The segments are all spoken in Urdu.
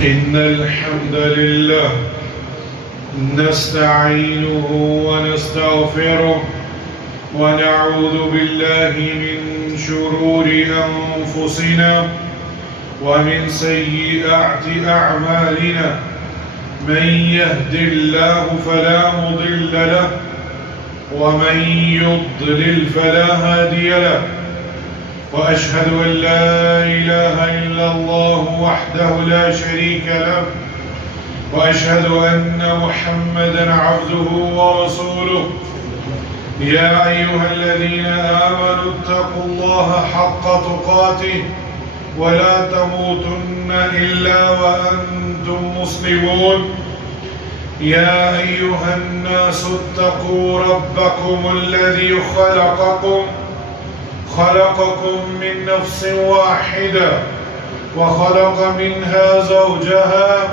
إن الحمد لله نستعينه ونستغفره ونعوذ بالله من شرور أنفسنا ومن سيئات أعمالنا من يهد الله فلا مضل له ومن يضلل فلا هادي له وأشهد أن لا إله إلا الله وحده لا شريك له وأشهد أن محمدًا عبده ورسوله يا أيها الذين آمنوا اتقوا الله حق تقاته ولا تموتن إلا وأنتم مسلمون يا أيها الناس اتقوا ربكم الذي خلقكم من نفس واحدة وخلق منها زوجها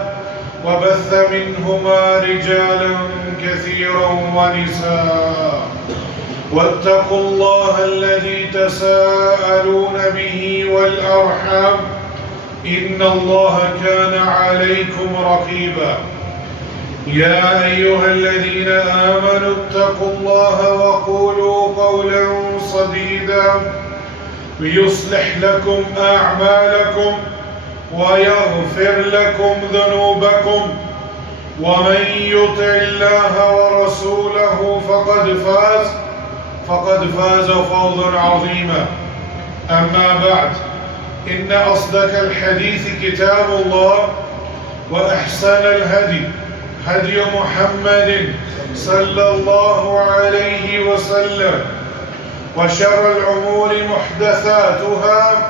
وبث منهما رجالا كثيرا ونساء واتقوا الله الذي تساءلون به والأرحام إن الله كان عليكم رقيبا يا أيها الذين آمنوا اتقوا الله وقولوا قولا سديدا يصلح لكم أعمالكم ويغفر لكم ذنوبكم ومن يطع الله ورسوله فقد فاز فوزا عظيما أما بعد إن أصدق الحديث كتاب الله وأحسن الهدي هدي محمد صلى الله عليه وسلم وشر الأمور محدثاتها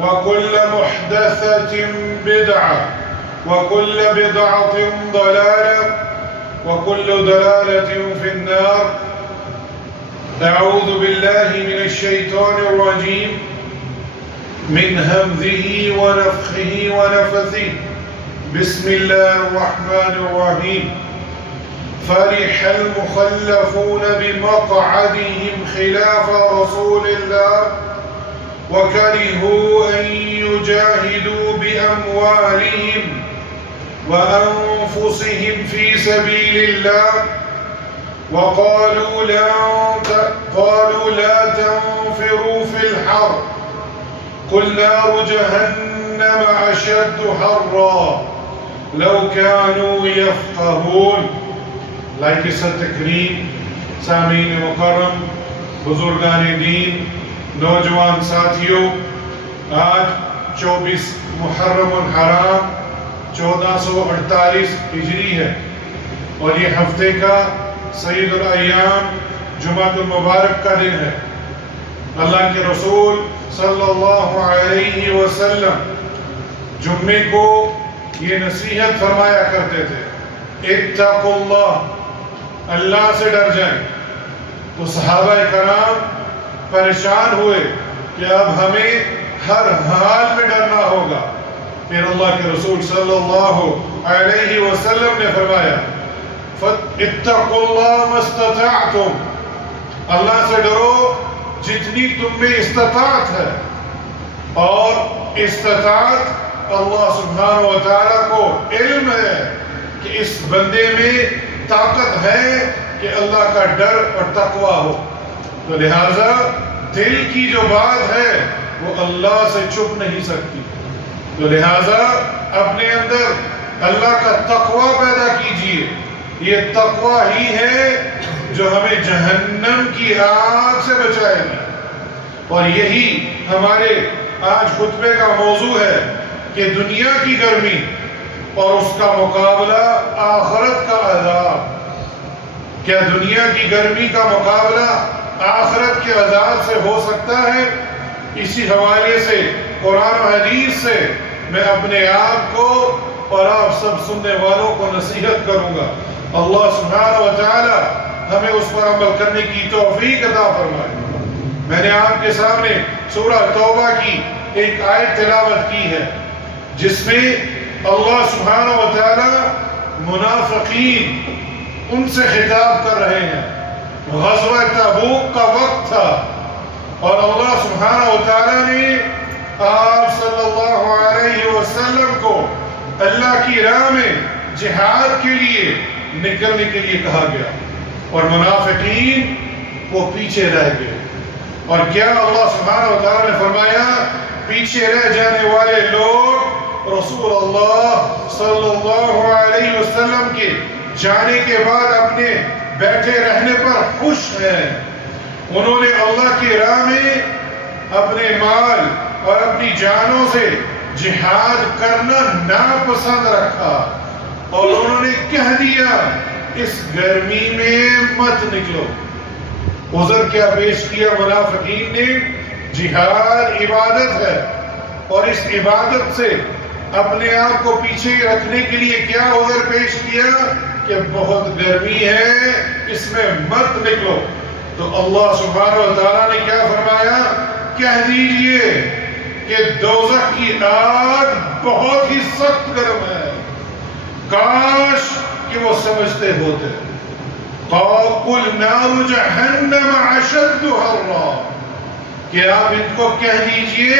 وكل محدثة بدعة وكل بدعة ضلالة وكل ضلالة في النار أعوذ بالله من الشيطان الرجيم من همزه ونفخه ونفثه بسم الله الرحمن الرحيم فرح المخلفون بمقعدهم خلاف رسول الله وكرهوا أن يجاهدوا بأموالهم وأنفسهم في سبيل الله وقالوا لا تنفروا في الحر قل نار جهنم أشد حرا لو كانوا يفقهون لائق تکریم سامعین مکرم بزرگان دین نوجوان ساتھیوں آج 24 محرم الحرام 1448 ہجری ہے اور یہ ہفتے کا سید الایام جمعۃ المبارک کا دن ہے اللہ کے رسول صلی اللہ علیہ وسلم جمعے کو یہ نصیحت فرمایا کرتے تھے اتقوا اللہ سے ڈر جائیں تو صحابہ کرام پریشان ہوئے کہ اب ہمیں ہر حال میں ڈرنا ہوگا پھر اللہ کے رسول صلی اللہ علیہ وسلم نے فرمایا اتقوا اللہ ما استطعتم اللہ سے ڈرو جتنی تم میں استطاعت ہے اور استطاعت اللہ سبحانہ و تعالیٰ کو علم ہے کہ اس بندے میں طاقت ہے کہ اللہ کا ڈر اور تقوی ہو تو لہٰذا دل کی جو بات ہے وہ اللہ سے چھپ نہیں سکتی تو لہٰذا اپنے اندر اللہ کا تقوی پیدا کیجئے یہ تقوی ہی ہے جو ہمیں جہنم کی آگ سے بچائے گی اور یہی ہمارے آج خطبے کا موضوع ہے کہ دنیا کی گرمی اور اس کا مقابلہ آخرت کا عذاب کیا دنیا کی گرمی کا مقابلہ آخرت کے عذاب سے ہو سکتا ہے اسی حوالے سے قرآن و حدیث سے میں اپنے آپ کو اور آپ سب سننے والوں کو نصیحت کروں گا اللہ سبحانہ و تعالی ہمیں اس پر عمل کرنے کی توفیق عطا فرمائے میں نے آپ کے سامنے سورہ توبہ کی ایک آیت تلاوت کی ہے جس میں اللہ سبحانہ و تعالی منافقین ان سے خطاب کر رہے ہیں غزوہ تبوک کا وقت تھا اور اللہ سبحانہ و تعالی نے آپ صلی اللہ علیہ وسلم کو اللہ کی راہ میں جہاد کے لیے نکلنے کے لیے کہا گیا، اور منافقین وہ پیچھے رہ گئے۔ اور کیا اللہ سبحانہ و تعالیٰ نے فرمایا پیچھے رہ جانے والے لوگ رسول اللہ صلی اللہ علیہ وسلم کے جانے کے بعد اپنے بیٹھے رہنے پر خوش ہیں۔ انہوں نے اللہ کی راہ میں اپنے مال اور اپنی جانوں سے جہاد کرنا ناپسند رکھا، اور انہوں نے کہہ دیا اس گرمی میں مت نکلو۔ عذر کیا پیش کیا منافقین نے؟ جہاد عبادت ہے، اور اس عبادت سے اپنے آپ کو پیچھے رکھنے کے لیے کیا عذر پیش کیا کہ بہت گرمی ہے، اس میں مت نکلو۔ تو اللہ سبحانہ و تعالیٰ نے کیا فرمایا؟ کہہ دیجئے کہ دوزخ کی آگ بہت ہی سخت گرم ہے، کاش کہ وہ سمجھتے ہوتے۔ قُلْ نَارُ جَهَنَّمَ أَشَدُّ حَرًّا، کہ آپ ان کو کہہ دیجئے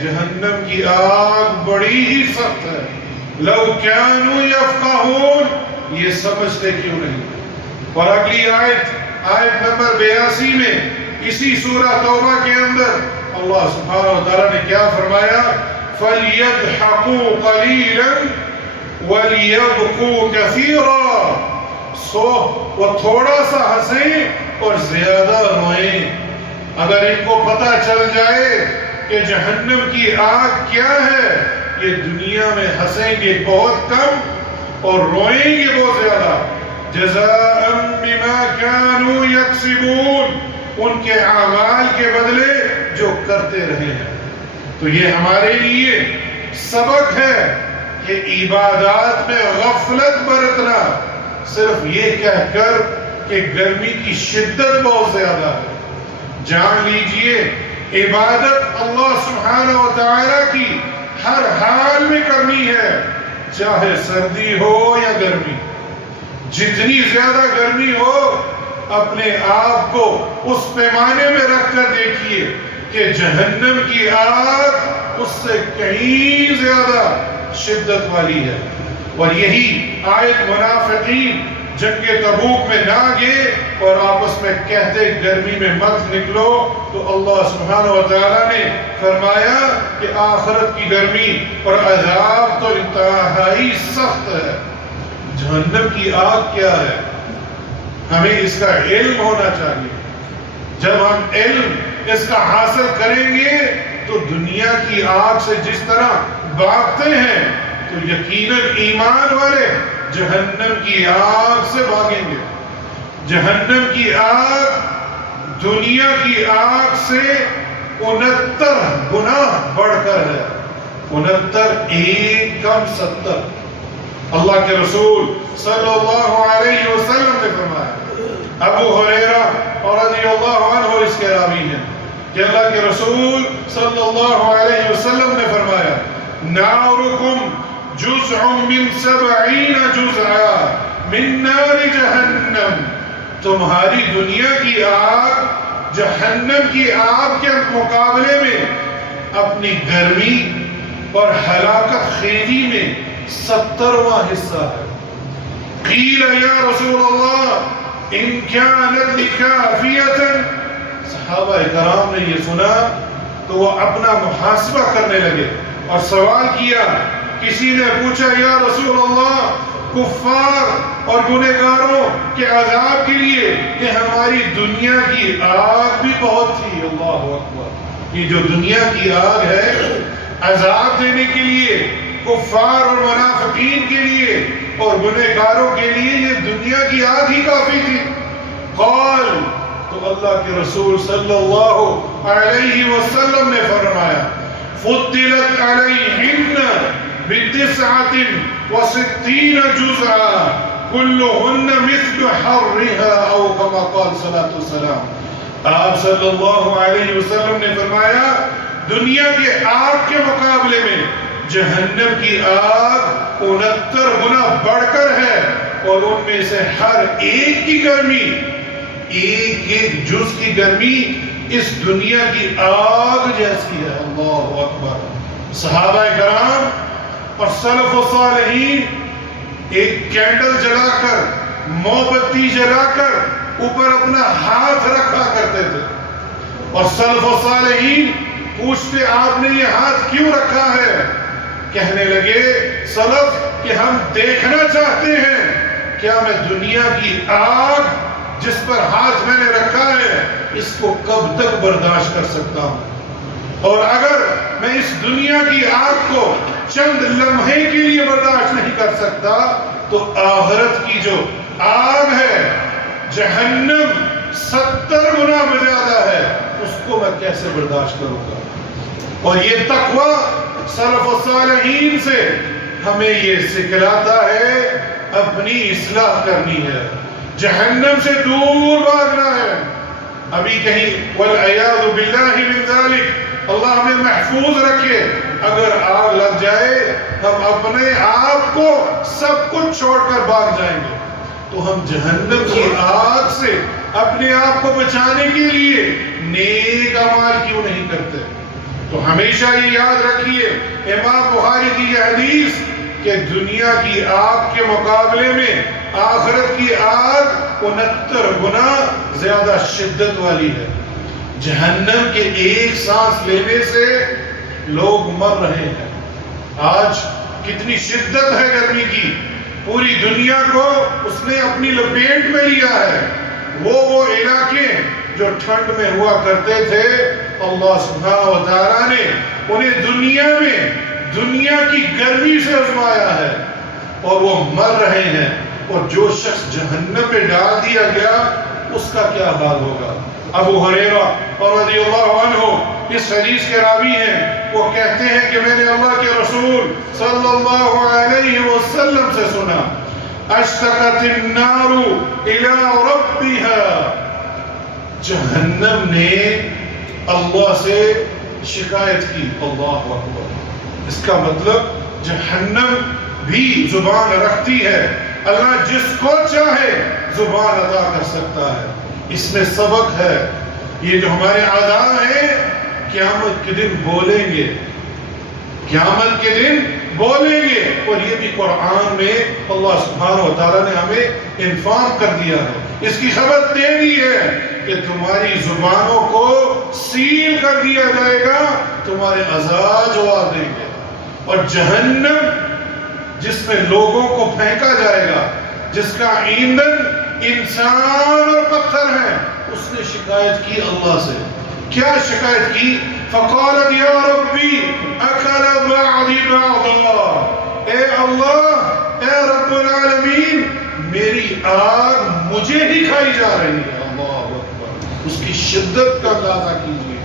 جہنم کی آگ بڑی ہی سخت ہے۔ لَوْ كَانُوا يَفْقَهُونَ، یہ سمجھتے کیوں نہیں؟ اور اگلی آیت نمبر 82 میں اسی سورہ توبہ کے اندر اللہ سبحانہ و تعالیٰ نے کیا فرمایا؟ فَلْيَضْحَكُوا قَلِيلًا وَلْيَبْكُوا كَثِيرًا، وہ تھوڑا سا ہنسیں اور زیادہ روئیں۔ اگر ان کو پتہ چل جائے کہ جہنم کی آگ کیا ہے، یہ دنیا میں ہنسیں گے بہت کم اور روئیں گے بہت زیادہ۔ جزاء بما كانوا يكسبون، ان کے اعمال کے بدلے جو کرتے رہے ہیں۔ تو یہ ہمارے لیے سبق ہے کہ عبادات میں غفلت برتنا، صرف یہ کہہ کر کہ گرمی کی شدت بہت زیادہ ہے۔ جان لیجئے عبادت اللہ سبحانہ و تعالیٰ کی ہر حال میں کرنی ہے، چاہے سردی ہو یا گرمی۔ جتنی زیادہ گرمی ہو اپنے آپ کو اس پیمانے میں رکھ کر دیکھیے کہ جہنم کی آگ اس سے کہیں زیادہ شدت والی ہے۔ اور یہی آیت منافقین جنگ تبوک میں نہ گئے اور آپس میں کہتے گرمی میں مت نکلو، تو اللہ سبحانہ و تعالیٰ نے فرمایا کہ آخرت کی گرمی اور عذاب تو انتہائی سخت ہے۔ جہنم کی آگ کیا ہے، ہمیں اس کا علم ہونا چاہیے۔ جب ہم علم اس کا حاصل کریں گے تو دنیا کی آگ سے جس طرح بھاگتے ہیں تو یقیناً ایمان والے جہنم کی آگ سے بھاگیں گے۔ جہنم کی آگ دنیا کی آگ سے 69 گنا بڑھ کر ہے۔ 69 ایک کم 70۔ اللہ کے رسول صلی اللہ علیہ وسلم نے فرمایا، ابو ہریرہ رضی اللہ عنہ اس کے راوی ہیں کہ اللہ کے رسول صلی اللہ علیہ وسلم نے فرمایا، نارکم جزء من 70 جزءا من نار جہنم، تمہاری دنیا کی آگ جہنم کی آگ کے مقابلے میں اپنی گرمی اور ہلاکت خیزی میں 70واں حصہ ہے۔ قیل یا رسول اللہ ان كانت لکافیتا، صحابہ کرام نے یہ سنا تو وہ اپنا محاسبہ کرنے لگے اور سوال کیا۔ کسی نے پوچھا یا رسول اللہ کفار اور گنہگاروں کے عذاب کے لیے کہ ہماری دنیا کی آگ بھی بہت تھی۔ اللہ اکبر، یہ جو دنیا کی آگ ہے عذاب دینے کے لیے کفار اور منافقین کے لیے اور گنہگاروں کے لیے یہ دنیا کی آگ ہی کافی تھی۔ قال، تو اللہ کے رسول صلی اللہ علیہ وسلم نے فرمایا، فضلت علیہن ب69 جزءا کلہن مثل حرها او کما قال صلی اللہ علیہ وسلم۔ آپ صلی اللہ علیہ وسلم نے فرمایا دنیا کے آگ کے مقابلے میں جہنم کی آگ 69 گنا بڑھ کر ہے، اور ان میں سے ہر ایک کی گرمی، ایک ایک جز کی گرمی اس دنیا کی آگ جیسی ہے۔ اللہ اکبر۔ صحابہ کرام اور سلف و صالحین ایک کینڈل جلا کر، موم بتی جلا کر اوپر اپنا ہاتھ رکھا کرتے تھے، اور سلف و صالحین پوچھتے آپ نے یہ ہاتھ کیوں رکھا ہے؟ کہنے لگے سلف کہ ہم دیکھنا چاہتے ہیں کیا میں دنیا کی آگ جس پر ہاتھ میں نے رکھا ہے اس کو کب تک برداشت کر سکتا ہوں، اور اگر میں اس دنیا کی آگ کو چند لمحے کے لیے برداشت نہیں کر سکتا تو آخرت کی جو آگ ہے، جہنم 70 گنا زیادہ ہے، اس کو میں کیسے برداشت کروں گا؟ اور یہ تقوی سلف و صالحین سے ہمیں یہ سکھلاتا ہے اپنی اصلاح کرنی ہے، جہنم سے دور بھاگنا ہے۔ ابھی کہیں والعیاذ باللہ من ذالک، اللہ ہمیں محفوظ رکھے، اگر آگ لگ جائے ہم اپنے آپ کو سب کچھ چھوڑ کر بھاگ جائیں گے، تو ہم جہنم کی آگ سے اپنے آپ کو بچانے کے لیے نیک اعمال کیوں نہیں کرتے؟ تو ہمیشہ یہ یاد رکھیے امام بخاری کی یہ حدیث کہ دنیا کی آگ کے مقابلے میں آخرت کی آگ 69 گنا زیادہ شدت والی ہے۔ جہنم کے ایک سانس لینے سے لوگ مر رہے ہیں۔ آج کتنی شدت ہے گرمی کی، پوری دنیا کو اس نے اپنی لپیٹ میں لیا ہے۔ وہ علاقے جو ٹھنڈ میں ہوا کرتے تھے، اللہ سبحانہ و تعالیٰ نے انہیں دنیا کی گرمی سے آزمایا ہے، اور وہ مر رہے ہیں۔ اور جو شخص جہنم میں ڈال دیا گیا اس کا کیا حال ہوگا؟ ابو ہریرہ رضی اللہ عنہ اس حدیث کے راوی ہیں، وہ کہتے ہیں کہ میں نے اللہ کے رسول صلی اللہ علیہ وسلم سے سنا، اشتقت النار الى ربها، جہنم نے اللہ سے شکایت کی۔ اللہ اکبر، اس کا مطلب جہنم بھی زبان رکھتی ہے، اللہ جس کو چاہے زبان عطا کر سکتا ہے۔ اس میں سبق ہے، یہ جو ہمارے اعضاء ہیں قیامت کے دن بولیں گے، قیامت کے دن بولیں گے، اور یہ بھی قرآن میں اللہ سبحانہ و تعالیٰ نے ہمیں انفارم کر دیا ہے، اس کی خبر دے دی ہے کہ تمہاری زبانوں کو سیل کر دیا جائے گا، تمہارے اعضاء جواب دیں گے۔ اور جہنم جس میں لوگوں کو پھینکا جائے گا، جس کا ایندھن انسان اور پتھر ہے، اس نے شکایت کی اللہ سے۔ کیا شکایت کی؟ فقالت یا ربی اکل بعضی بعضا، اے اللہ، اے رب العالمین، میری آگ مجھے ہی کھائی جا رہی ہے۔ اللہ اکبر، اس کی شدت کا اندازہ کیجیے۔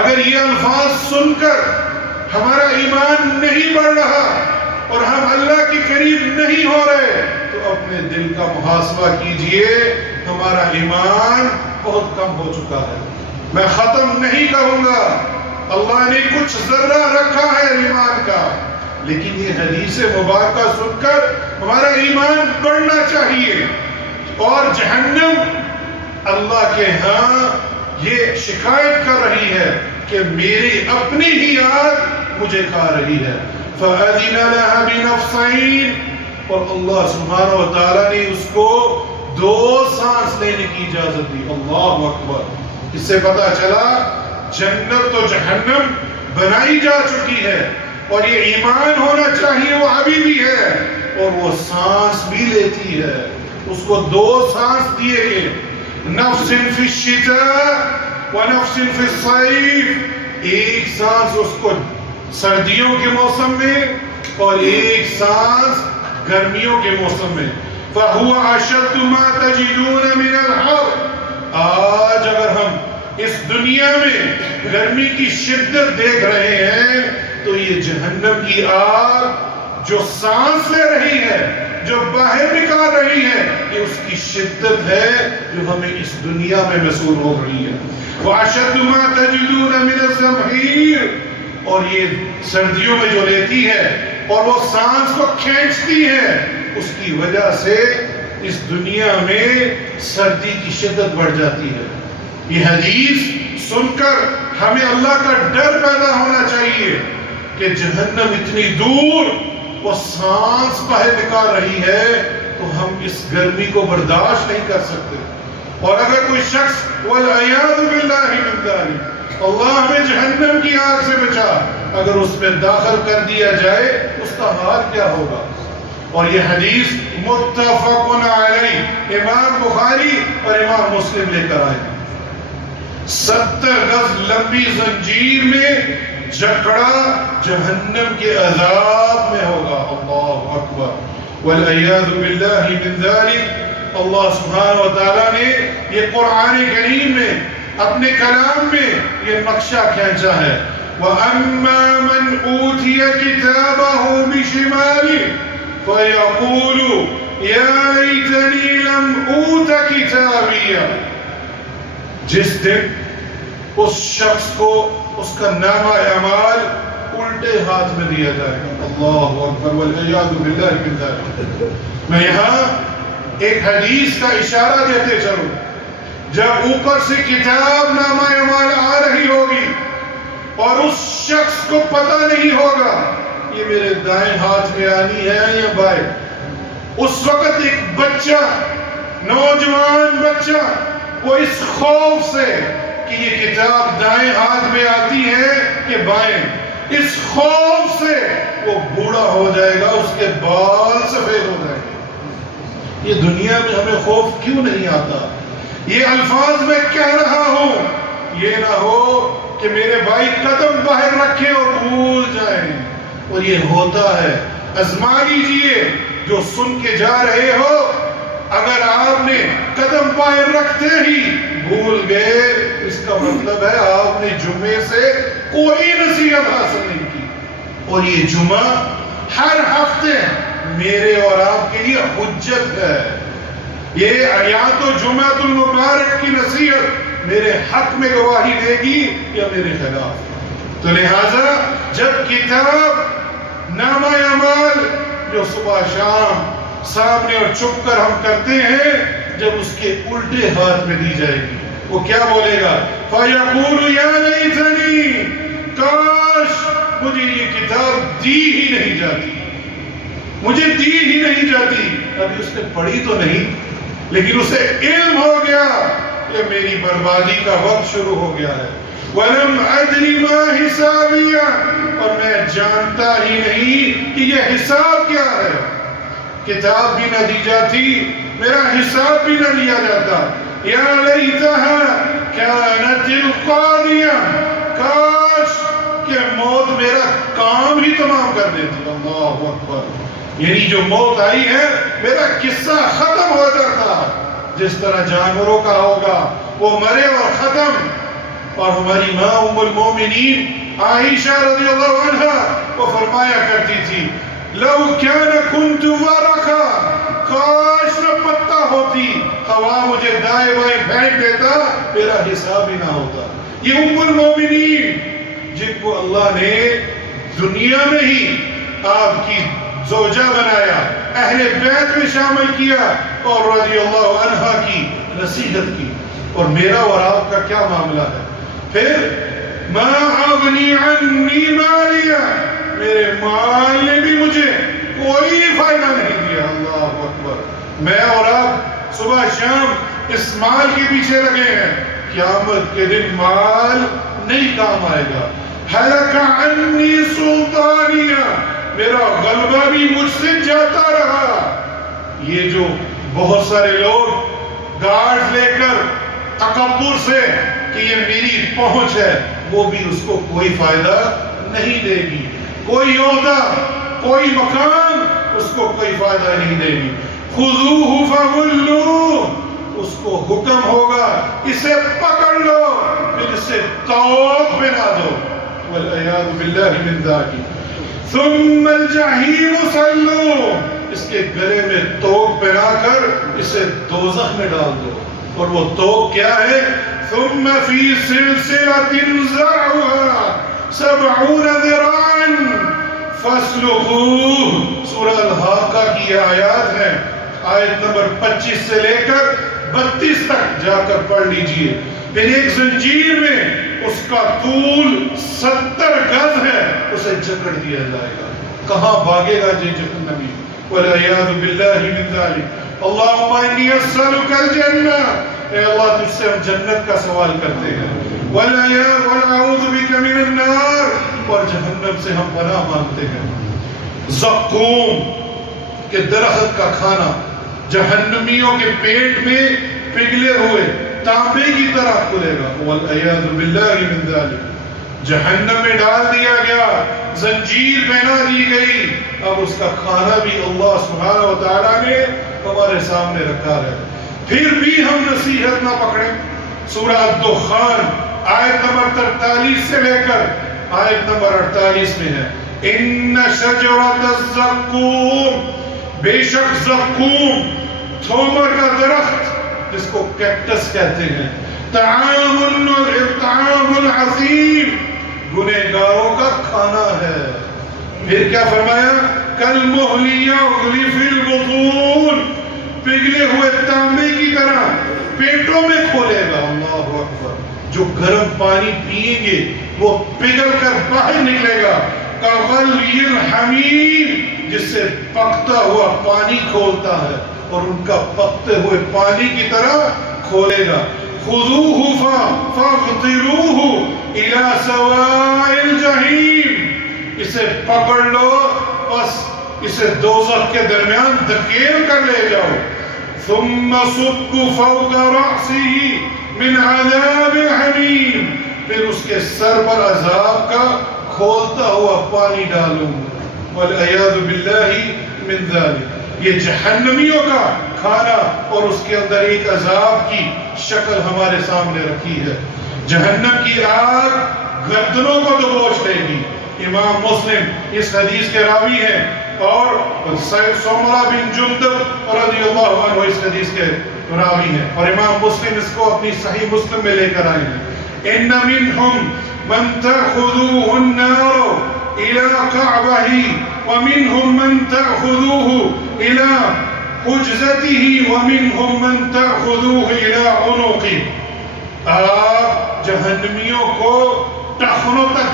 اگر یہ الفاظ سن کر ہمارا ایمان نہیں بڑھ رہا اور ہم اللہ کے قریب نہیں ہو رہے تو اپنے دل کا محاسبہ کیجئے، ہمارا ایمان بہت کم ہو چکا ہے۔ میں ختم نہیں کہوں گا، اللہ نے کچھ ذرہ رکھا ہے ایمان کا، لیکن یہ حدیث مبارکہ سن کر ہمارا ایمان بڑھنا چاہیے۔ اور جہنم اللہ کے ہاں یہ شکایت کر رہی ہے کہ میری اپنی ہی آگ مجھے کھا رہی ہے۔ فَأَذِنَ لَهَا بِنَفْسَيْنِ، اور اللہ سبحانہ و تعالیٰ نے اس کو 2 سانس لینے کی اجازت دی۔ اللہ اکبر، اس سے پتہ چلا جنت تو جہنم بنائی جا چکی ہے، اور یہ ایمان ہونا چاہیے وہ ابھی بھی ہے، اور وہ سانس بھی لیتی ہے۔ اس کو 2 سانس دیے گئے، نفس فی الشتاء و نفس فی الصیف، ایک سانس اس کو سردیوں کے موسم میں اور ایک سانس گرمیوں کے موسم میں۔ فَهُوَ أَشَدُّ مَا تَجِدُونَ مِنَ الْحَرِّ، آج اگر ہم اس دنیا میں گرمی کی شدت دیکھ رہے ہیں تو یہ جہنم کی آگ جو سانس لے رہی ہے، جو باہر نکال رہی ہے، یہ اس کی شدت ہے جو ہمیں اس دنیا میں محسوس ہو رہی ہے۔ وَأَشَدُّ مَا تَجِدُونَ مِنَ الزَّمْهِيرِ، اور یہ سردیوں میں جو لیتی ہے اور وہ سانس کو کھینچتی ہے، اس کی وجہ سے اس دنیا میں سردی کی شدت بڑھ جاتی ہے۔ یہ حدیث سن کر ہمیں اللہ کا ڈر پیدا ہونا چاہیے کہ جہنم اتنی دور وہ سانس باہر نکال رہی ہے تو ہم اس گرمی کو برداشت نہیں کر سکتے. اور اگر کوئی شخص والعیاذ باللہ من ذالک، اللہ ہمیں جہنم کی آگ سے بچا، اگر اس میں داخل کر دیا جائے اس کا حال کیا ہوگا؟ اور یہ حدیث متفق علیہ امام بخاری اور امام مسلم لے کر آئے. 70 گز لمبی زنجیر میں جکڑا جہنم کے عذاب میں ہوگا. اللہ اکبر والعیاذ باللہ من ذالک. اللہ سبحانہ و تعالیٰ نے یہ قرآن کریم میں اپنے کلام میں یہ نقشہ کھینچا ہے. وَأَمَّا مَنْ أُوتِيَ كِتَابَهُ بِشِمَالِهِ فَيَقُولُ يَا لَيْتَنِي لَمْ أُوتَ كِتَابِيَهْ. جس دن اس شخص کو اس کا نامہ اعمال الٹے ہاتھ میں دیا جائے گا. اللہ اکبر والعیاذ باللہ من ذالک. میں یہاں ایک حدیث کا اشارہ دیتے چلوں. جب اوپر سے کتاب نامہ اعمال آ رہی ہوگی اور اس شخص کو پتہ نہیں ہوگا یہ میرے دائیں ہاتھ میں آنی ہے یا بائیں، اس وقت ایک بچہ، نوجوان بچہ، وہ اس خوف سے کہ یہ کتاب دائیں ہاتھ میں آتی ہے کہ بائیں، اس خوف سے وہ بوڑھا ہو جائے گا، اس کے بال سفید ہو جائیں گے. یہ دنیا میں ہمیں خوف کیوں نہیں آتا؟ یہ الفاظ میں کہہ رہا ہوں، یہ نہ ہو کہ میرے بھائی قدم باہر رکھیں اور بھول جائیں. اور یہ ہوتا ہے. آزما لیجئے جو سن کے جا رہے ہو، اگر آپ نے قدم باہر رکھتے ہی بھول گئے، اس کا مطلب ہے آپ نے جمعے سے کوئی نصیحت حاصل نہیں کی. اور یہ جمعہ ہر ہفتے میرے اور آپ کے لیے حجت ہے. یہ یا تو جمعۃ المبارک کی نصیحت میرے حق میں گواہی دے گی یا میرے خلاف. تو لہٰذا جب کتاب نامہ اعمال جو صبح شام سامنے اور چھپ کر ہم کرتے ہیں، جب اس کے الٹے ہاتھ میں دی جائے گی، وہ کیا بولے گا؟ فَيَقُولُ يَا لَيْتَنِي، کاش مجھے یہ کتاب دی ہی نہیں جاتی، مجھے دی ہی نہیں جاتی. ابھی اس نے پڑھی تو نہیں، لیکن اسے علم ہو گیا کہ میری بربادی کا وقت شروع ہو گیا ہے. وَلَمْ أَدْرِ مَا حِسَابِيَهْ، اور میں جانتا ہی نہیں کہ یہ حساب کیا ہے. کتاب بھی نہ دی جاتی، میرا حساب بھی نہ لیا جاتا. یا لیتہا کانت القاضیہ، کاش کہ موت میرا کام ہی تمام کر دیتی. اللہ اکبر. یعنی جو موت آئی ہے میرا قصہ ختم ہو جاتا، جس طرح جانوروں کا ہوگا، وہ مرے اور ختم. اور ہماری ماں ام المومنین عائشہ رضی اللہ عنہ وہ فرمایا کرتی تھی، لو کان کنت ورقا، کاش میں پتا ہوتی، ہوا مجھے دائیں بائیں پھینک دیتا، میرا حساب ہی نہ ہوتا. یہ ام المومنین جن کو اللہ نے دنیا میں ہی آپ کی زوجہ بنایا، اہل بیت میں شامل کیا اور رضی اللہ عنہ کی نصیحت کی. اور میرا اور آپ کا کیا معاملہ ہے؟ پھر ما اغنی عنی مالیہ، میرے مال نے بھی مجھے کوئی فائدہ نہیں دیا. اللہ اکبر. میں اور آپ صبح شام اس مال کے پیچھے لگے ہیں، قیامت کے دن مال نہیں کام آئے گا. ہلک عنی سلطانیہ، میرا غلبہ بھی مجھ سے جاتا رہا. یہ جو بہت سارے لوگ گارڈ لے کر تکبر سے کہ یہ میری پہنچ ہے، وہ بھی اس کو کوئی فائدہ نہیں دے گی. کوئی عہدہ، کوئی مقام اس کو کوئی فائدہ نہیں دے گی. خذوہ فغلوہ، اس کو حکم ہوگا اسے پکڑ لو، پھر اسے توق بنا دو. والعیاذ باللہ من ذالک. ثم الجحیم صلوہ، اس کے گلے میں توق پہنا کر اسے دوزخ میں ڈال دو. اور وہ توق کیا ہے؟ ثم فی سلسلۃ ذرعها 70 ذراعا فاسلکوہ. سورہ الحاقہ کی آیات ہیں، آیت نمبر 25 سے لے کر 32 تک جا کر پڑھ لیجئے. پھر ایک زنجیر میں اس کا طول 70 گز ہے، اسے جکڑ دیا جائے گا. کہاں بھاگے گا یہ جہنمی؟ وَالْعِيَاذُ بِاللَّهِ مِنْ ذَلِكَ اللَّهُمَّ إِنِّي أَسْأَلُكَ الْجَنَّةَ، اے اللہ تجھ سے ہم جنت کا سوال کرتے ہیں، وَالْعَوْذُ بِكَ مِنَ النَّارِ، اور جہنم سے ہم پناہ مانگتے ہیں۔ زقوم کے درخت کا کھانا جہنمیوں کے پیٹ میں پگھلے ہوئے تانبے کی طرح کھلے گا، وَالْعِيَاذُ بِاللَّهِ مِنْ ذَلِكَ۔ جہنم میں ڈال دیا گیا، زنجیر پہنا دی گئی، اب اس کا کھانا بھی اللہ سبحانہ و تعالیٰ نے ہمارے سامنے رکھا ہے، پھر بھی ہم نصیحت نہ پکڑیں۔ سورہ الدخان آیت نمبر 43 سے لے کر آیت نمبر 48 میں ہے، اِنَّ شَجَرَةَ الزَّقُّومِ، بے شک زقوم تھومر کا درخت جس کو کیکٹس کہتے ہیں، طعام العظیم، گنہگاروں کا کھانا ہے۔ پھر کیا فرمایا؟ کالمہل یغلی فی البطون، پگھلے ہوئے تانبے کی طرح پیٹوں میں کھولے گا۔ اللہ اکبر، جو گرم پانی پیئیں گے وہ پگھل کر باہر نکلے گا۔ کغلی الحمیم، جس سے پکتا ہوا پانی کھولتا ہے، اور ان کا پکتے ہوئے پانی کی طرح کھولے گا۔ خذوہ فاغتلوہ الی سواء الجحیم، اسے پکڑ لو بس اسے دوزخ کے درمیان دھکیل کر لے جاؤ۔ ثم صب فوق رأسہ من عذاب الحمیم، پھر اس کے سر پر عذاب کا کھولتا ہوا پانی ڈالوں۔ والعیاذ باللہ من ذلک، یہ جہنمیوں کا کھانا اور اس کے اندر ایک عذاب کی شکل ہمارے سامنے رکھی ہے۔ جہنم کی آگ گردنوں کو دبوچ لے گی۔ امام مسلم اس حدیث کے راوی ہیں، اور سمرہ بن جندب رضی اللہ عنہ اس حدیث کے راوی ہیں، اور امام مسلم اس کو اپنی صحیح مسلم میں لے کر آئے ہیں۔ ان منہم من تأخذوه النار الى قعبه ومنهم من تأخذوه الى حجزته ومنهم من تأخذوه الى عنقه، آگ جہنمیوں کو ٹخنوں تک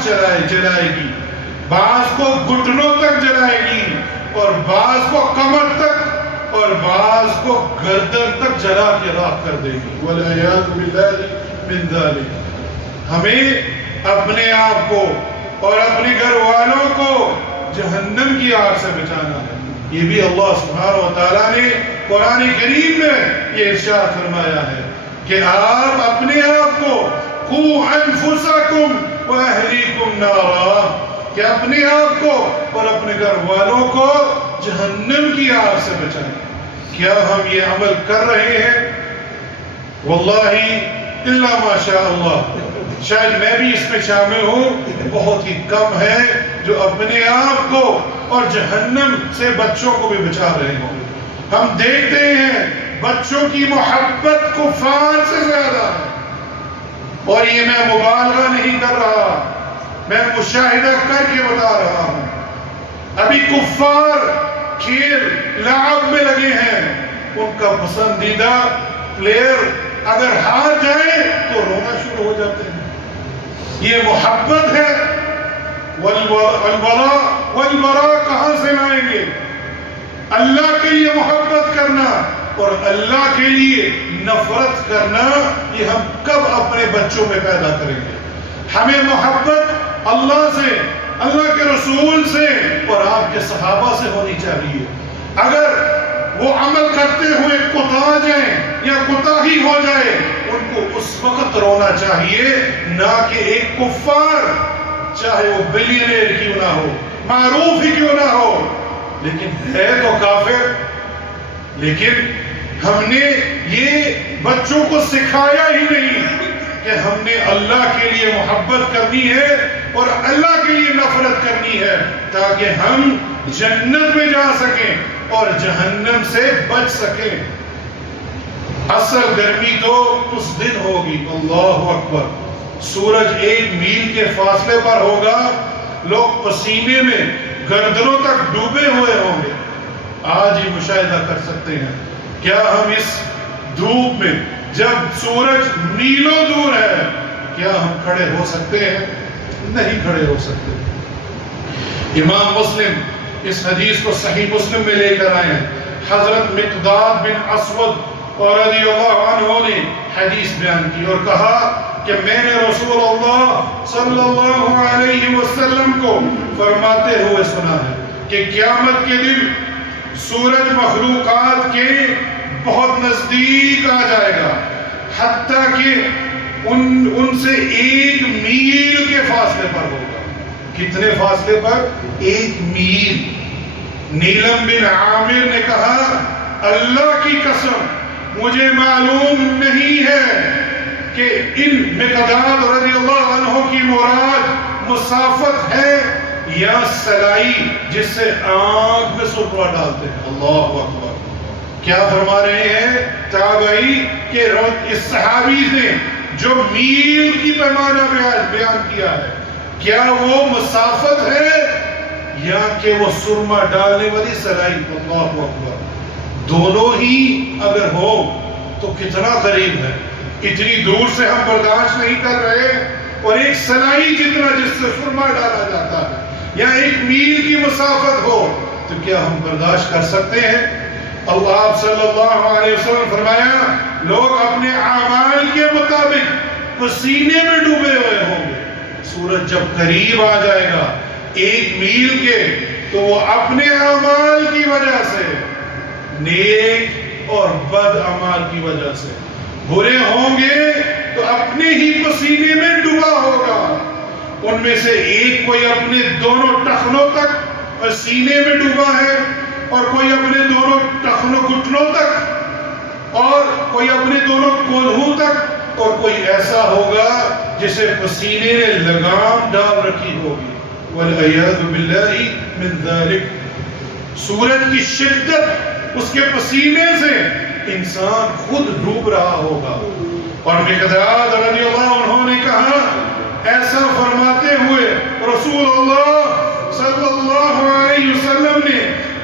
جلائے گی، بعض کو گھٹنوں تک جلائے گی، اور بعض کو کمر تک، اور بعض کو گردن تک جلا کے راکھ کر دے گی۔ والعیاذ باللہ من ذلک، ہمیں اپنے آپ کو اور اپنے گھر والوں کو جہنم کی آگ سے بچانا ہے۔ یہ بھی اللہ سبحانہ و تعالیٰ نے قرآن کریم میں یہ ارشاد فرمایا ہے کہ آپ اپنے آپ کو قُوا أَنفُسَكُمْ وَأَهْلِيكُمْ نَارًا، کہ اپنے آپ کو اور اپنے گھر والوں کو جہنم کی آگ سے بچائیں۔ کیا ہم یہ عمل کر رہے ہیں؟ واللہ الا ما شاء اللہ، شاید میں بھی اس میں شامل ہوں، بہت ہی کم ہے جو اپنے آپ کو اور جہنم سے بچوں کو بھی بچا رہے ہوں۔ ہم دیکھتے ہیں بچوں کی محبت کفار سے زیادہ ہے، اور یہ میں مبالغہ نہیں کر رہا، میں مشاہدہ کر کے بتا رہا ہوں۔ ابھی کفار کھیل لعب میں لگے ہیں، ان کا پسندیدہ پلیئر اگر ہار جائے تو رونا شروع ہو جاتے ہیں۔ یہ محبت ہے۔ والبراء کہاں سے لائیں گے؟ اللہ کے لیے محبت کرنا اور اللہ کے لیے نفرت کرنا، یہ ہم کب اپنے بچوں میں پیدا کریں گے؟ ہمیں محبت اللہ سے، اللہ کے رسول سے اور آپ کے صحابہ سے ہونی چاہیے۔ اگر وہ عمل کرتے ہوئے کوتا جائیں یا کوتاہی ہو جائے، ان کو اس وقت رونا چاہیے، نہ کہ ایک کفار، چاہے وہ بلینئر کیوں نہ ہو، معروف ہی کیوں نہ ہو، لیکن ہے تو کافر۔ لیکن ہم نے یہ بچوں کو سکھایا ہی نہیں کہ ہم نے اللہ کے لیے محبت کرنی ہے اور اللہ کے لیے نفرت کرنی ہے، تاکہ ہم جنت میں جا سکیں اور جہنم سے بچ سکیں۔ اصل گرمی تو اس دن ہوگی، اللہ اکبر، سورج 1 میل کے فاصلے پر ہوگا، لوگ پسینے میں گردنوں تک ڈوبے ہوئے ہوں گے۔ آج ہی مشاہدہ کر سکتے ہیں، کیا ہم اس دھوپ میں جب سورج میلوں دور ہے، کیا ہم کھڑے ہو سکتے ہیں؟ نہیں کھڑے ہو سکتے۔ امام مسلم اس حدیث کو صحیح مسلم میں لے کر آئے ہیں. حضرت مقداد بن اسود رضی اللہ عنہ نے حدیث بیان کی اور کہا کہ میں نے رسول اللہ صلی اللہ علیہ وسلم کو فرماتے ہوئے سنا ہے کہ قیامت کے دن سورج مخلوقات کے بہت نزدیک آ جائے گا، حتیٰ کہ ان سے 1 میل کے فاصلے پر ہوگا. کتنے فاصلے پر؟ 1 میل. نیلم بن عامر نے کہا اللہ کی قسم مجھے معلوم نہیں ہے کہ ان مقداد رضی اللہ عنہ کی مراد مسافت ہے یا سلائی جس سے آنکھ میں سرما ڈالتے ہیں. اللہ اکبر. کیا فرما رہے ہیں تابعی کہ اس صحابی نے جو میل کی پیمانہ بیان کیا ہے، کیا وہ مسافت ہے یا کہ وہ سرما ڈالنے والی سلائی؟ اللہ اکبر. دونوں ہی اگر ہو تو کتنا قریب ہے. اتنی دور سے ہم برداشت نہیں کر رہے اور ایک سلائی جتنا جس سے سرما ڈالا جاتا ہے یا 1 میل کی مسافت ہو تو کیا ہم برداشت کر سکتے ہیں؟ اللہ صلی اللہ علیہ وسلم فرمایا لوگ اپنے اعمال کے مطابق پسینے میں ڈوبے ہوئے ہوں گے. سورج جب قریب آ جائے گا 1 میل کے تو وہ اپنے اعمال کی وجہ سے، نیک اور بد اعمال کی وجہ سے برے ہوں گے تو اپنے ہی پسینے میں ڈوبا ہوگا. ان میں سے ایک کوئی اپنے دونوں ٹخنوں تک پسینے میں ڈوبا ہے اور کوئی اپنے دونوں ٹخنوں گھٹنوں تک اور کوئی اپنے دونوں کولہوں تک اور کوئی ایسا ہوگا جسے پسینے نے لگام ڈال رکھی ہوگی. والعیاذ باللہ من ذالک. سورج کی شدت، اس کے پسینے سے انسان خود ڈوب رہا ہوگا. اور مقداد رضی اللہ عنہ نے کہا ایسا فرماتے ہوئے رسول اللہ صلی اللہ علیہ وسلم نے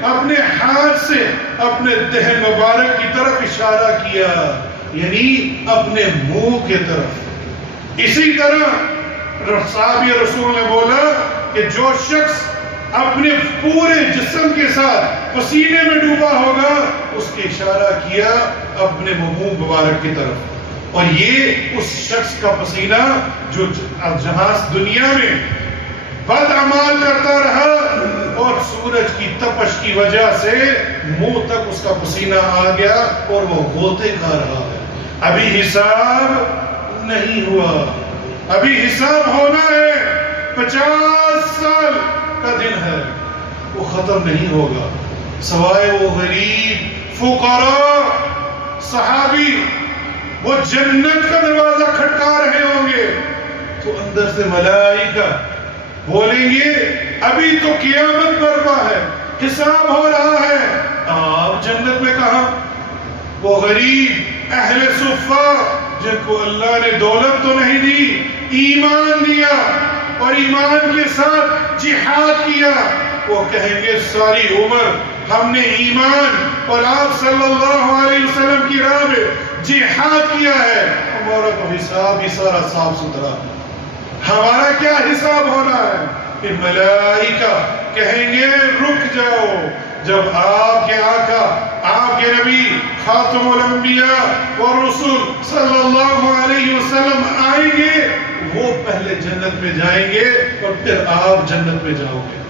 اپنے ہاتھ سے اپنے دہن مبارک کی طرف اشارہ کیا، یعنی اپنے منہ کے طرف. اسی طرح صحابی رسول نے بولا کہ جو شخص اپنے پورے جسم کے ساتھ پسینے میں ڈوبا ہوگا اس کے اشارہ کیا اپنے منہ مبارک کی طرف. اور یہ اس شخص کا پسینہ جو جہاں دنیا میں بد اعمال کرتا رہا اور سورج کی تپش کی وجہ سے منہ تک اس کا پسینہ آ گیا اور وہ غوطے کھا رہا ہے. ابھی حساب نہیں ہوا، ابھی حساب ہونا ہے. 50 سال کا دن ہے، وہ ختم نہیں ہوگا سوائے وہ غریب فقراء صحابی وہ جنت کا دروازہ کھٹکا رہے ہوں گے تو اندر سے ملائکہ بولیں گے ابھی تو قیامت برپا ہے، حساب ہو رہا ہے، آپ جنت میں کہاں؟ وہ غریب اہل صفہ جن کو اللہ نے دولت تو نہیں دی، ایمان دیا اور ایمان کے ساتھ جہاد کیا، وہ کہیں گے ساری عمر ہم نے ایمان اور آپ صلی اللہ علیہ وسلم کی راہ میں جہاد کیا ہے، ہمارا تو حساب ہی سارا صاف ستھرا ہے، ہمارا کیا حساب ہونا ہے؟ کہ ملائکہ کہیں گے رک جاؤ. جب آپ کے آقا، آپ کے نبی خاتم الانبیاء والرسل صلی اللہ علیہ وسلم آئیں گے وہ پہلے جنت میں جائیں گے اور پھر آپ جنت میں جاؤ گے.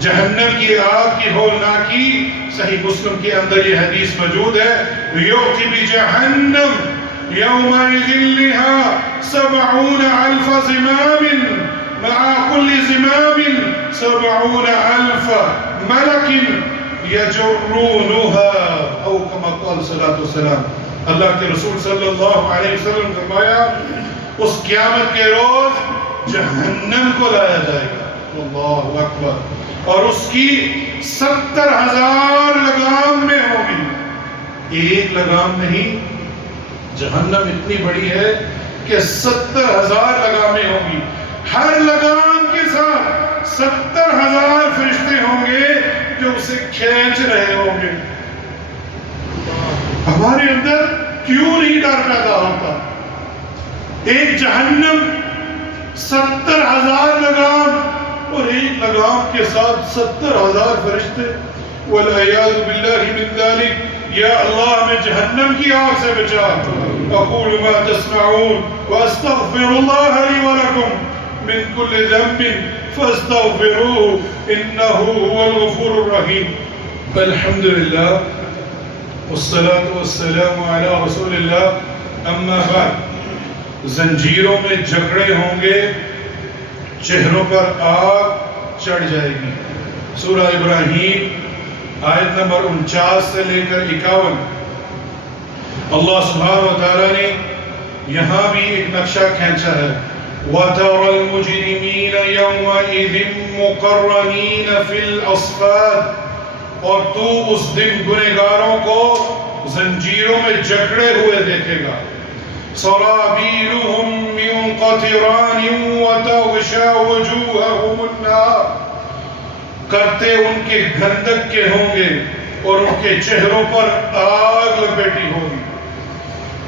جہنم کی آگ کی ہولناکی صحیح مسلم کے اندر یہ حدیث موجود ہے یؤتی بجہنم یومئذ لها 70,000 زمام مع كل زمام 70,000 ملك يجرونها او كما قال صلی اللہ علیہ وسلم. اللہ کے رسول صلی اللہ علیہ وسلم فرمایا اس قیامت کے روز جہنم کو لایا جائے گا. اللہ اکبر. اور اس کی 70,000 لگام میں ہوگی، ایک لگام نہیں. جہنم اتنی بڑی ہے کہ 70,000 لگامیں ہوں گی، ہر لگام کے ساتھ 70,000 فرشتے ہوں گے جو اسے کھینچ رہے ہوں گے. ہمارے اندر کیوں نہیں ڈر پیدا ہوتا؟ ایک جہنم 70,000 لگام اور ایک لگام کے ساتھ 70,000 فرشتے. والعیاذ باللہ من ذلک. یا اللہ ہمیں جہنم کی آگ سے بچا. اقول ما تسمعون واستغفر اللہ لی ولکم من كل ذنب فاستغفروه انه هو الغفور الرحیم. الحمد للہ والصلاة والسلام علی رسول اللہ. اما بعد. زنجیروں میں جکڑے ہوں گے, چہروں پر آگ چڑھ جائے گی. سورہ ابراہیم آیت نمبر 49 سے لے کر 51. اللہ سبحانہ و تعالیٰ نے یہاں بھی ایک نقشہ کھینچا ہے. وَتَرَى الْمُجْرِمِينَ يَوْمَئِذٍ مُقَرَّنِينَ فِي الْأَصْفَادِ. اور تو اس دن گنہگاروں کو زنجیروں میں جکڑے ہوئے دیکھے گا. سرابیلهم من قطران وتغشى وجوههم النار. کرتے ان کے گندک کے ہوں گے اور ان کے چہروں پر آگ لپیٹی ہوگی.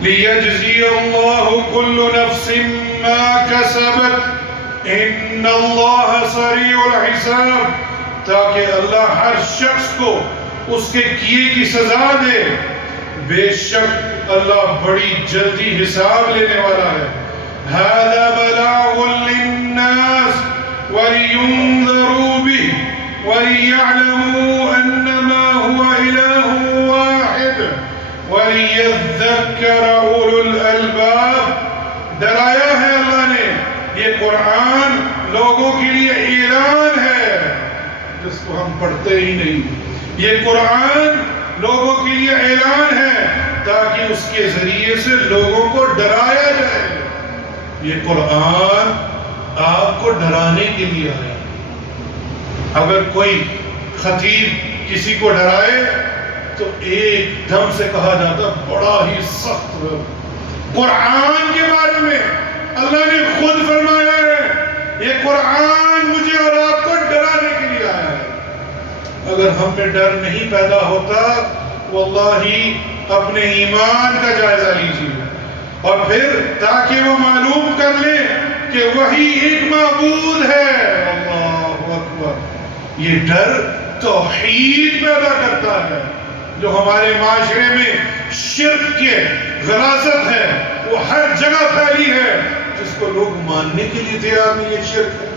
لِيَجْزِيَ اللَّهُ كُلُّ نَفْسٍ مَا كَسَبَتْ إِنَّ اللَّهَ سَرِيعُ الْحِسَابِ. تاکہ اللہ ہر شخص کو اس کے کیے کی سزا دے. بے شک اللہ بڑی جلدی حساب لینے والا ہے. هَذَا بَلَاغٌ لِلنَّاسِ وَلِيُنذَرُوا بِهِ وَلِيَعْلَمُوا أَنَّمَا هُوَ إِلَٰهٌ وَاحِدٌ وَلِيَذَّكَّرَ أُولُو الْأَلْبَابِ. ڈرایا ہے اللہ نے. یہ قرآن لوگوں کے لیے اعلان ہے جس کو ہم پڑھتے ہی نہیں. یہ قرآن لوگوں کے لیے اعلان ہے تاکہ اس کے ذریعے سے لوگوں کو ڈرایا جائے. یہ قرآن آپ کو ڈرانے کے لیے آیا. اگر کوئی خطیب کسی کو ڈرائے تو ایک دم سے کہا جاتا بڑا ہی سخت. قرآن کے بارے میں اللہ نے خود فرمایا ہے یہ قرآن مجھے اور آپ کو ڈرانے کے لیے آیا ہے. اگر ہم میں ڈر نہیں پیدا ہوتا واللہ اپنے ایمان کا جائزہ لیجیے اور پھر تاکہ وہ معلوم کر لیں کہ وہی ایک معبود ہے. اللہ اکبر. یہ ڈر توحید پیدا کرتا ہے. جو ہمارے معاشرے میں شرک کے غلاظت ہے وہ ہر جگہ پھیلی ہے جس کو لوگ ماننے کے لیے تیار نہیں. یہ شرک ہے.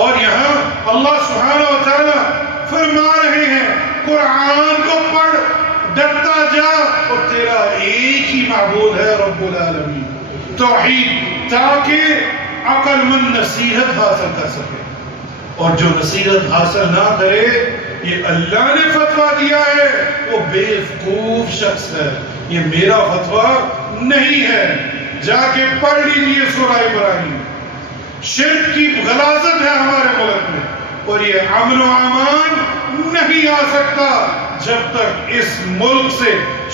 اور یہاں اللہ سبحانہ و تعالیٰ فرما رہے ہیں قرآن کو پڑھ, ڈرتا جا, اور تیرا ایک ہی معبود ہے رب العالمین. توحید. تاکہ عقل مند نصیحت حاصل کر سکے. اور جو نصیحت حاصل نہ کرے یہ اللہ نے فتویٰ دیا ہے وہ بیوقوف شخص ہے. یہ میرا فتویٰ نہیں ہے. جا کے پڑھ لیجیے سورہ ابراہیم. شرک کی غلاظت ہے ہمارے ملک میں اور یہ امن و امان نہیں آ سکتا جب تک اس ملک سے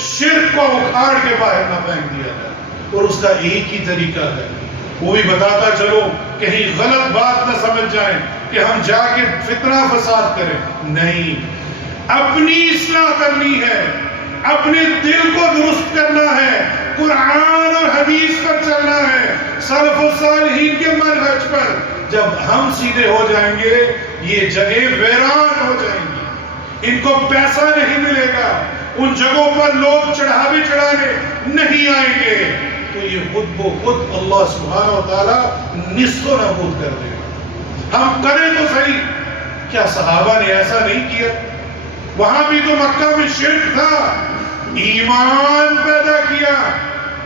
شرک کو اکھاڑ کے باہر نہ پھینک دیا جائے. اور اس کا ایک ہی طریقہ ہے, وہ بھی بتاتا چلو کہیں غلط بات نہ سمجھ جائیں کہ ہم جا کے فتنہ فساد کریں. نہیں, اپنی اصلاح کرنی ہے, اپنے دل کو درست کرنا ہے, قرآن اور حدیث پر چلنا ہے, سلف و صالحین کے منہج پر. جب ہم سیدھے ہو جائیں گے یہ جگہ ویران ہو جائیں گی, ان کو پیسہ نہیں ملے گا, ان جگہوں پر لوگ چڑھاوے چڑھانے نہیں آئیں گے, تو یہ خود بخود اللہ سبحانہ و تعالیٰ نصف و نابود کر دے گا. ہم کریں تو صحیح. کیا صحابہ نے ایسا نہیں کیا؟ وہاں بھی تو مکہ میں شرک تھا, ایمان پیدا کیا,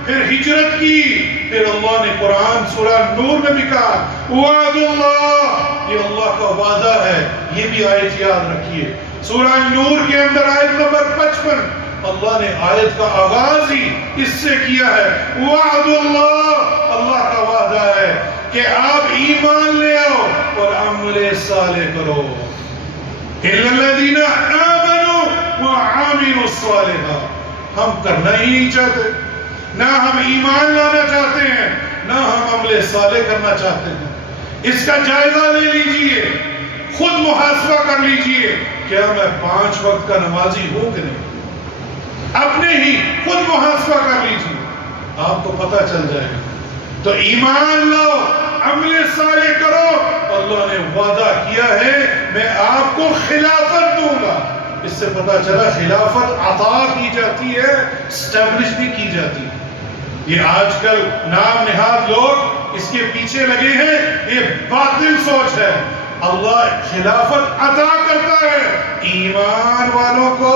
پھر ہجرت کی, پھر اللہ نے قرآن سورہ نور میں بھی کہا وعد اللہ, یہ اللہ کا وعدہ ہے. یہ بھی آیت یاد رکھیے. سورہ نور کے اندر آیت نمبر 55 اللہ نے آیت کا آغاز ہی اس سے کیا ہے وعد اللہ, اللہ کا وعدہ ہے کہ آپ ایمان لے آؤ اور عمل صالح کرو. اِلَّا الَّذِينَ آمَنُوا وَعَمِلُوا الصَّالِحَاتِ. ہم کرنا ہی نہیں چاہتے, نہ ہم ایمان لانا چاہتے ہیں, نہ ہم عمل صالح کرنا چاہتے ہیں. اس کا جائزہ لے لیجئے, خود محاسبہ کر لیجئے, کیا میں 5 وقت کا نمازی ہوں کہ نہیں؟ اپنے ہی خود محاسبہ کر لیجئے, آپ کو پتہ چل جائے گا. تو ایمان لاؤ, عمل صالح کرو، اللہ نے وعدہ کیا ہے میں آپ کو خلافت دوں گا۔ اس سے پتہ چلا خلافت عطا کی جاتی ہے، اسٹیبلش بھی کی جاتی ہے۔ یہ آج کل نام نہاد لوگ اس کے پیچھے لگے ہیں، یہ باطل سوچ ہے۔ اللہ خلافت عطا کرتا ہے ایمان والوں کو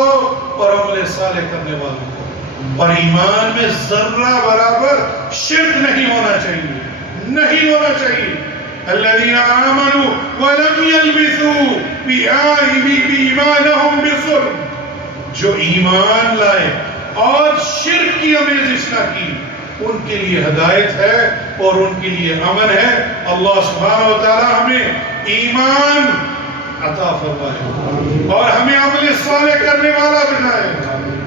اور عمل صالح کرنے والوں کو، اور ایمان میں ذرہ برابر شرک نہیں ہونا چاہیے، نہیں ہونا چاہیے۔ الذين آمنوا ولم يلبسوا بإيمانهم بظلم، جو ایمان لائے اور شرک کی آمیزش نہ کی، ان کے لیے ہدایت ہے اور ان کے لیے امن ہے۔ اللہ سبحانہ و تعالی ہمیں ایمان عطا فرمائے اور ہمیں عمل صالح کرنے والا بنائے،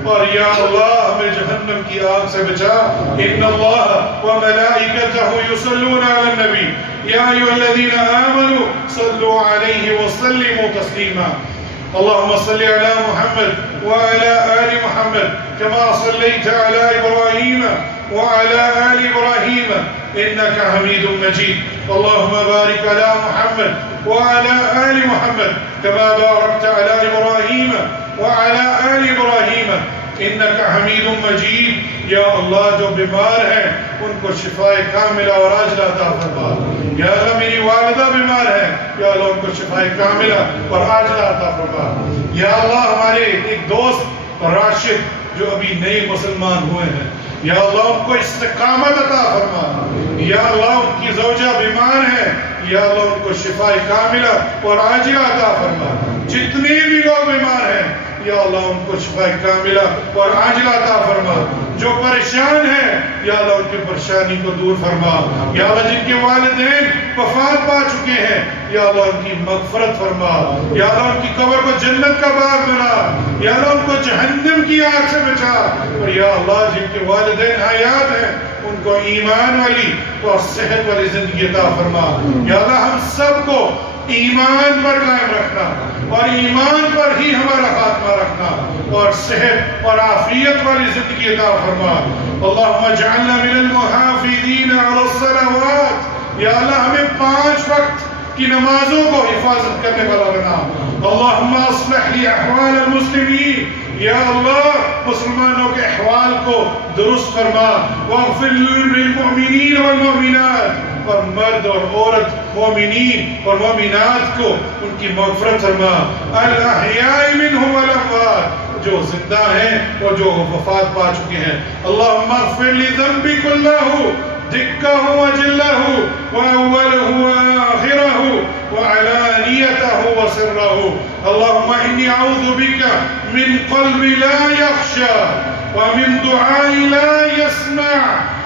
اور یا اللہ ہمیں جہنم کی آگ سے بچا۔ ان اللہ وملائکتہ یصلون علی النبی یا ایھا الذین آمنوا صلوا علیہ وسلموا تسلیما۔ اللهم صل على محمد وعلى آل محمد كما صليت على إبراهيم وعلى آل إبراهيم إنك حميد مجيد۔ اللهم بارك على محمد وعلى آل محمد كما باركت على إبراهيم وعلى آل إبراهيم إنك حميد مجيد۔ یا اللہ جو بیمار ہیں ان کو شفاء کاملہ اور عاجلہ عطا فرما۔ یا اللہ میری والدہ بیمار ہیں، یا اللہ ان کو شفاء کاملہ اور عاجلہ عطا فرما۔ یا اللہ ہمارے ایک دوست راشد جو ابھی نئے مسلمان ہوئے ہیں، یا اللہ ان کو استقامت عطا فرما۔ یا اللہ ان کی زوجہ بیمار ہیں، یا اللہ ان کو شفاء کاملہ اور عاجلہ عطا فرما۔ جتنے بھی لوگ بیمار ہیں یا اللہ ان کو شفاء کاملہ اور عاجلہ عطا فرما۔ جو پریشان ہیں یا اللہ ان کی پریشانی کو دور فرما۔ یا اللہ جن کے والدین وفات پا چکے ہیں یا اللہ ان کی مغفرت فرما۔ یا اللہ ان کی قبر کو جنت کا باغ بنا۔ یا اللہ ان کو جہنم کی آگ سے بچا۔ اور یا اللہ جن کے والدین حیات ہیں ان کو ایمان والی اور صحت والی زندگی عطا فرما۔ یا اللہ ہم سب کو ایمان پر قائم رکھنا اور ایمان پر ہی ہمارا خاتمہ رکھنا اور صحت اور عافیت والی زندگی عطا فرما۔ اللہم اجعلنا من المحافظین علی الصلوات، یا اللہ ہمیں 5 وقت کی نمازوں کو حفاظت کرنے والا بنا۔ اللہم اصلح لی احوال المسلمین، یا اللہ مسلمانوں کے احوال کو درست فرما۔ واغفر للمؤمنین والمؤمنات، اور مرد اور عورت مومنین اور مومنات کو ان کی مغفرت فرما۔ الاحیاء منہم والاموات، جو زندہ ہیں اور جو وفات پا چکے ہیں۔ اللہم اغفر لذنبی کلہ، دکہ وجلہ وأولہ وآخرہ وعلانیتہ وسرہ۔ اللہم انی اعوذ بک من قلب لا یخشى ومن دعاء لا يسمع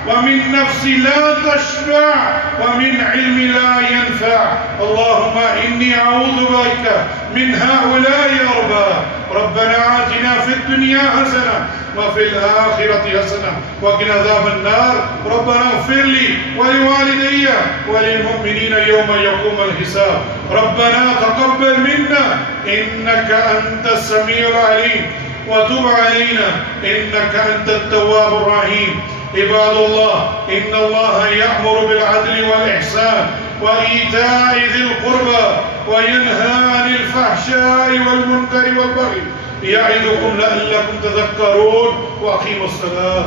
ومن نفس لا تشبع ومن علم لا ينفع۔ اللهم إني أعوذ بك من هؤلاء الأرباب۔ ربنا آتنا في الدنيا حسنة وفي الآخرة حسنة وقنا عذاب النار۔ ربنا اغفر لي ولوالدي وللمؤمنين يوم يقوم الحساب۔ ربنا تقبل منا إنك أنت السميع العليم وتب علينا إنك أنت التواب الرحيم۔ عباد الله إن الله يأمر بالعدل والإحسان وإيتاء ذي القربى وينهى عن الفحشاء والمنكر والبغي يعظكم لعلكم تذكرون وأقيموا الصلاة